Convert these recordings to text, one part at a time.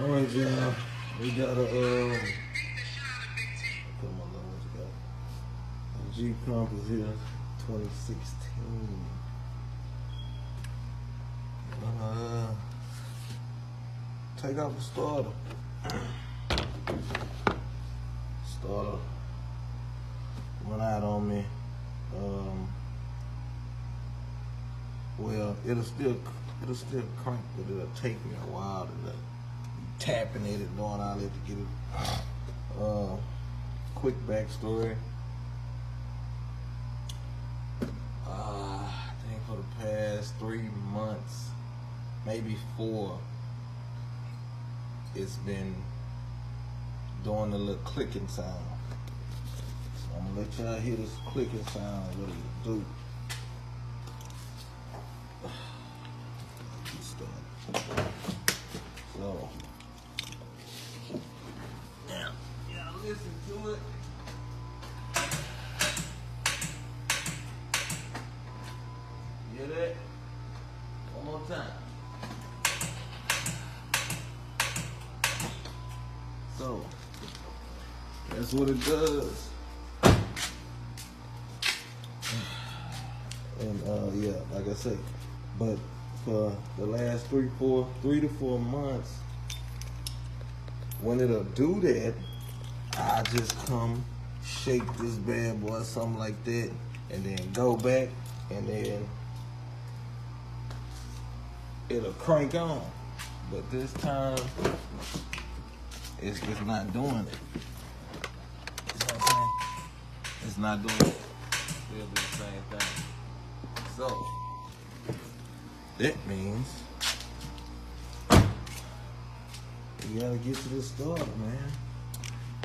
All right, y'all. We got a put my loans got a Jeep Compass here, 2016. Take out the starter. Starter went out on me. Well, it'll still crank, but it'll take me a while to tapping it and doing all that to get it. Quick backstory. I think for the past 3 months, maybe 4, it's been doing the little clicking sound. So I'm gonna let y'all hear this clicking sound, what it do. So now, y'all listen to it. Hear that? One more time. So that's what it does. And yeah, like I say, but for the last 3 to 4 months, when it'll do that, I just come shake this bad boy, something like that, and then go back, and then it'll crank on. But this time, it's just not doing it. You know what I'm saying? It's not doing it. It'll do the same thing. So that means you gotta get to the starter, man.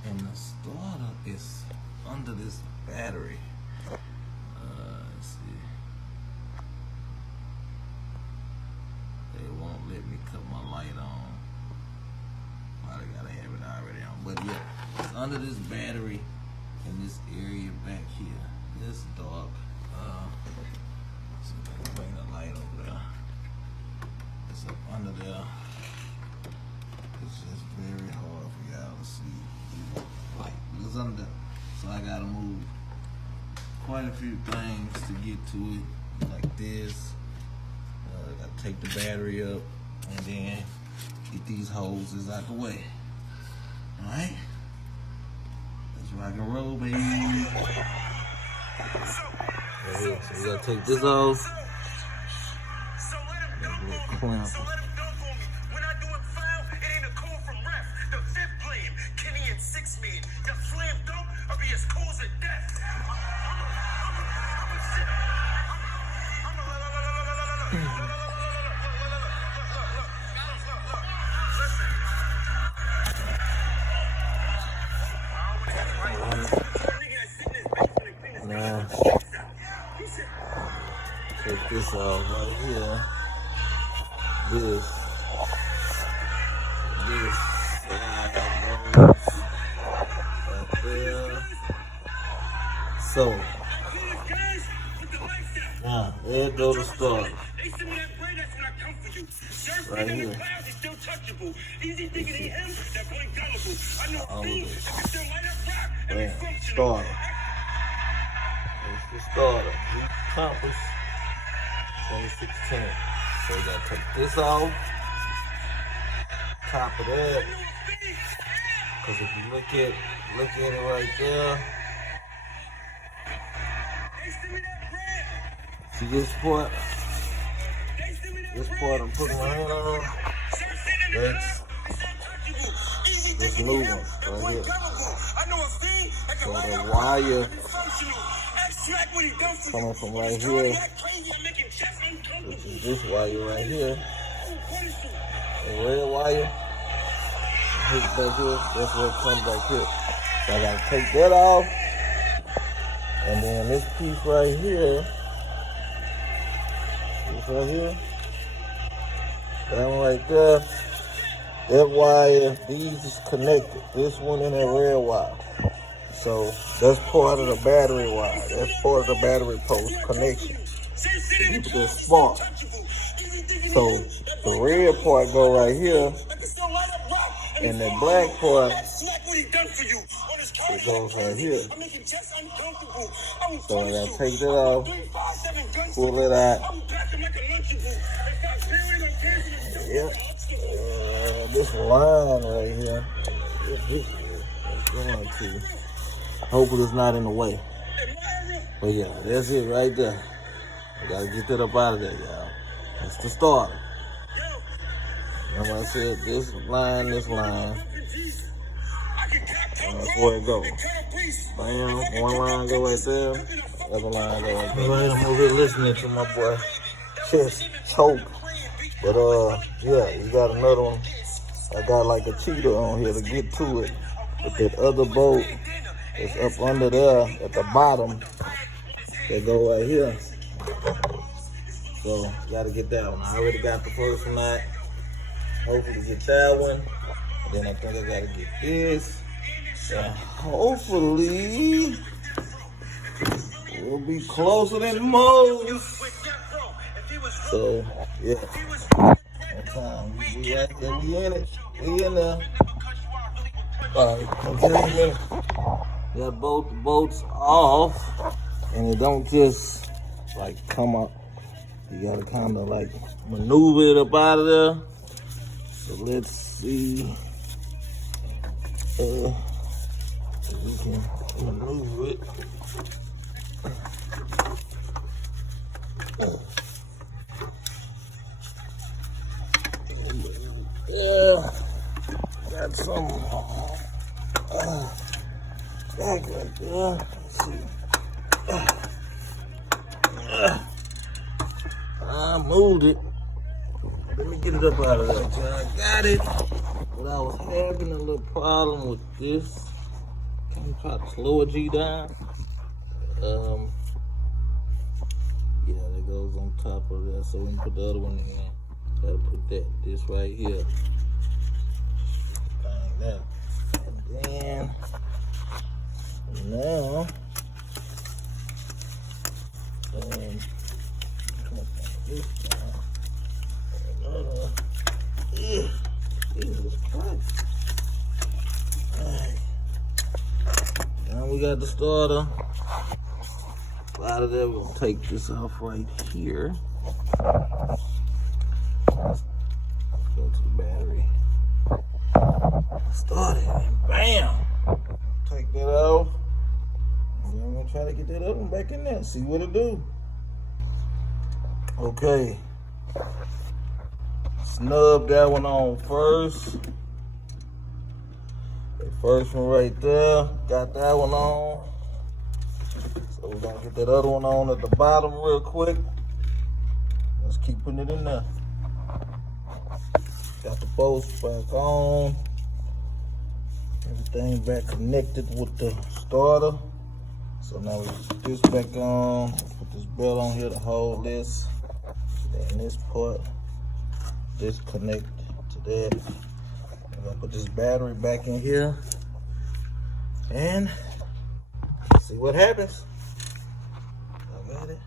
And the starter is under this battery. Let's see. They won't let me cut my light on. Probably gotta have it already on. But yeah, it's under this battery in this area back here. It's dark. So I can bring the light over there. It's up under there. It's just very hard for y'all to see. Light is under there. So I gotta move quite a few things to get to it. Like this. I gotta take the battery up and then get these hoses out the way. Alright? Let's rock and roll, baby. Right here. So we gotta take this off. Clamp. Now, take this off right here. This right there. So now there go the starter. Right here. All of this. Bam. Starter. It's the starter. Jeep Compass 2016. So we gotta take this off. Top of that. Cause if you look at it right there. See this part? This part I'm putting my hand on. That's this new one right here. So the wire coming from right here, which is this wire right here, the red wire, hit back here, that's where it comes back here. So I gotta take that off, and then this piece right here, that one right there, that wire, these is connected, this one and that red wire. So that's part of the battery wire. That's part of the battery post connection. Keep it spark. So the red part go right here, And the black part, it goes right here. So I gotta take that off, pull it out. Yep. This line right here, it's going to. Hopefully it's not in the way. But yeah, that's it right there. I gotta get that up out of there, y'all. That's the starter. Remember I said this line, and that's where it goes. Bam, one line go right there, other line go right there. Right, I'm over here listening to my boy chest choke. But yeah, you got another one. I got like a cheater on here to get to it. But that other bolt is up under there at the bottom. They go right here. So gotta get that one. I already got the first one out. Hopefully get that one. And then I think I gotta get this. And hopefully we'll be closer than most. So yeah. One time. We right there, we in it. We in there. Alright, okay. Got both the bolts off. And it don't just like come up. You gotta kind of like maneuver it up out of there. So let's see if we can maneuver it. Yeah, got some back right there. Let's see. I moved it. Let me get it up out of there. I got it. But I was having a little problem with this. Can you try to slow a G down? Yeah, that goes on top of that. So we can put the other one in. Gotta put this right here. Like that. And then now Jesus Christ. Right. Now we got the starter. Out of there, we'll take this off right here. Let's go to the battery. Start it and bam! Take that off. And then I'm gonna try to get that other one back in there. See what it do. Okay. Snub that one on first. The first one right there. Got that one on. So we're gonna get that other one on at the bottom real quick. Let's keep putting it in there. Got the bolts back on. Everything back connected with the starter. So now we put this back on. Put this belt on here to hold this. And this part, this connect to that. I'm gonna put this battery back in here and see what happens. I got it.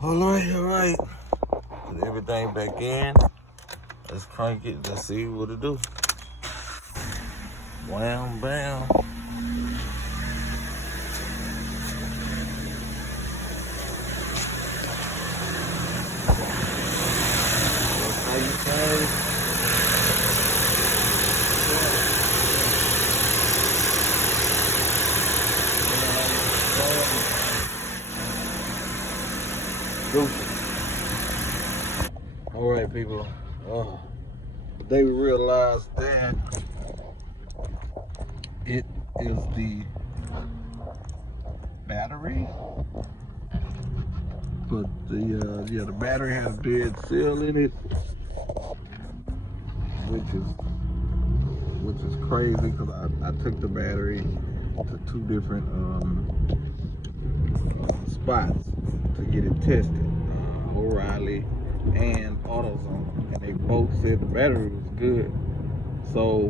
All right. Put everything back in. Let's crank it. Let's see what it do. Wham, bam. All right, people. They realized that it is the battery, but the battery has a dead cell in it, which is crazy because I took the battery to two different spots to get it tested, O'Reilly and AutoZone, and they both said the battery was good. So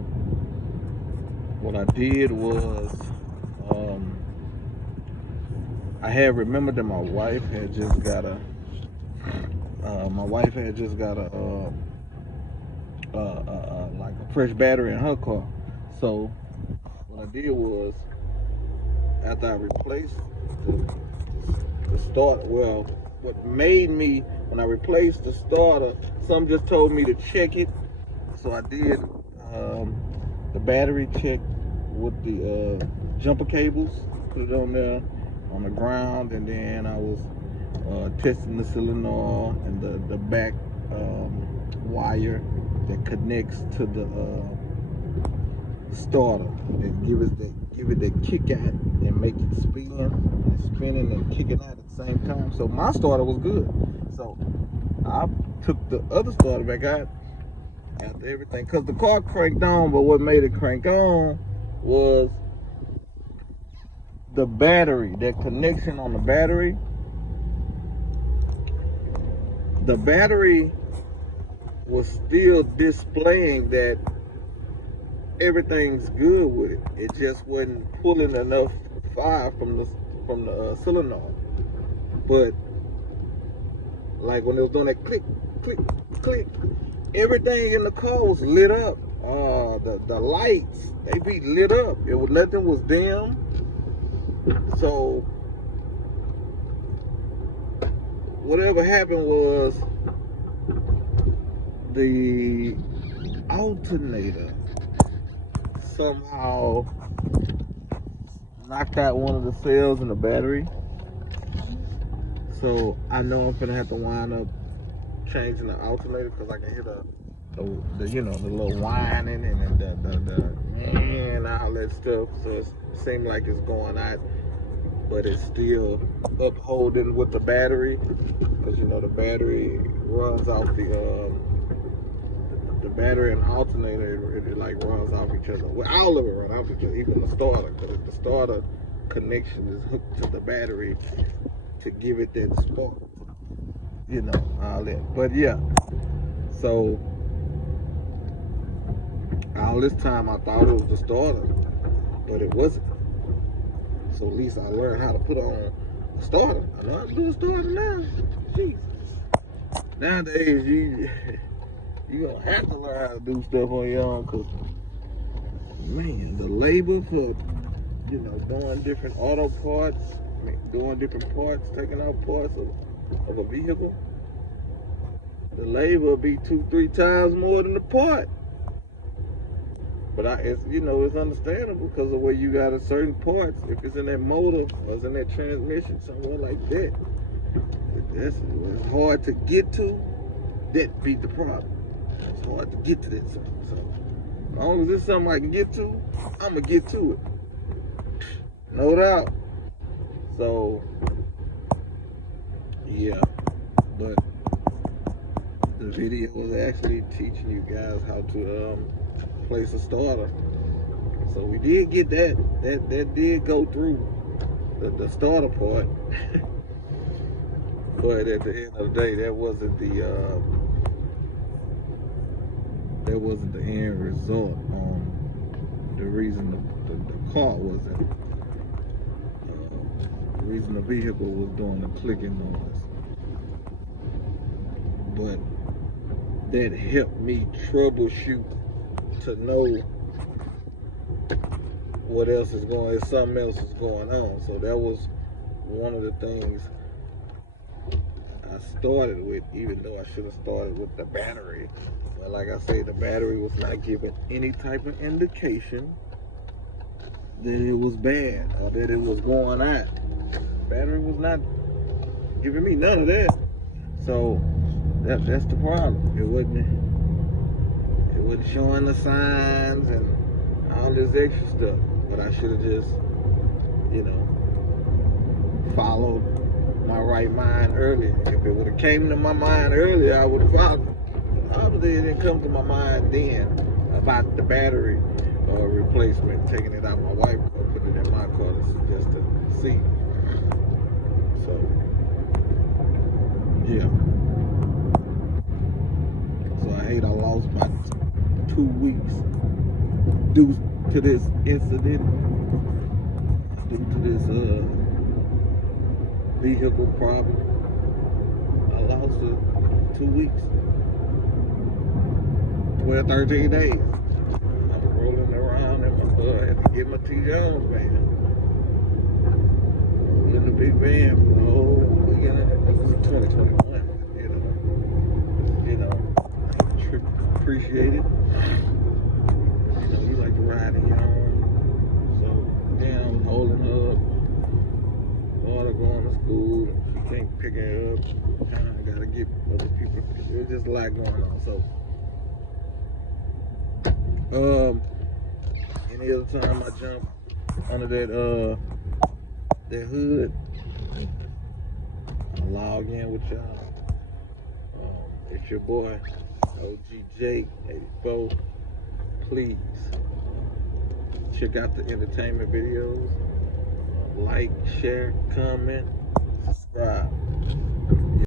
what I did was I had remembered that my wife had just got a like a fresh battery in her car. So what I did was, after I replaced the starter, well, what made me, when I replaced the starter, some just told me to check it. So I did the battery check with the jumper cables, put it on there on the ground, and then I was testing the solenoid and the back wire that connects to the starter, and give it that kick out and make it spinning and kicking out at the same time. So my starter was good. So I took the other starter back out after everything, because the car cranked on, but what made it crank on was the battery, that connection on the battery. The battery was still displaying that everything's good with it. It just wasn't pulling enough fire from the solenoid. But like when it was doing that click, click, click, everything in the car was lit up. The lights, they be lit up. Nothing was dim. So whatever happened was the alternator somehow knocked out one of the cells in the battery. So I know I'm gonna have to wind up changing the alternator, because I can hear the little whining and and all that stuff. So it seems like it's going out, but it's still upholding with the battery, because the battery runs off the battery and alternator, it like runs off each other. Well, all of it runs off each other, even the starter, because the starter connection is hooked to the battery to give it that spark, all that. But yeah, so all this time I thought it was the starter, but it wasn't. So at least I learned how to put on a starter. I know how to do a starter now. Jeez. Nowadays, you gonna have to learn how to do stuff on your own, because man, the labor for doing different auto parts, doing different parts, taking out parts of a vehicle, the labor will be 2-3 times more than the part. But it's understandable, because of where you got a certain parts. If it's in that motor or it's in that transmission, somewhere like that, it's hard to get to. That be the problem. It's hard to get to that something. So as long as it's something I can get to, I'm gonna get to it. No doubt. So yeah, but the video was actually teaching you guys how to place a starter. So we did get that. That did go through the starter part. But at the end of the day, that wasn't the end result. The reason the car wasn't. The reason the vehicle was doing the clicking noise. But that helped me troubleshoot to know what else is going, if something else is going on. So that was one of the things I started with, even though I should have started with the battery. But like I say, the battery was not giving any type of indication that it was bad or that it was going out. Battery was not giving me none of that. So that's the problem. It wasn't showing the signs and all this extra stuff. But I should have just, followed my right mind earlier. If it would have came to my mind earlier, I would have followed it. Obviously, it didn't come to my mind then about the battery replacement, taking it out my wife's car, putting it in my car just to see. So, yeah. So I hate I lost about 2 weeks due to this incident, due to this vehicle problem. I lost 2 weeks. 12, 13 days. I'm rolling around in my hood. I had to get my T. Jones van. Rolling the big van for the whole weekend. It was 2021, appreciate it. You like to ride in your own. So, yeah, I'm holding her up. Daughter going to school. She can't pick her up. Kind of got to get other people. There's just a lot going on. So, any other time I jump under that hood, I log in with y'all. It's your boy, OGJ84. Please check out the entertainment videos. Like, share, comment, subscribe.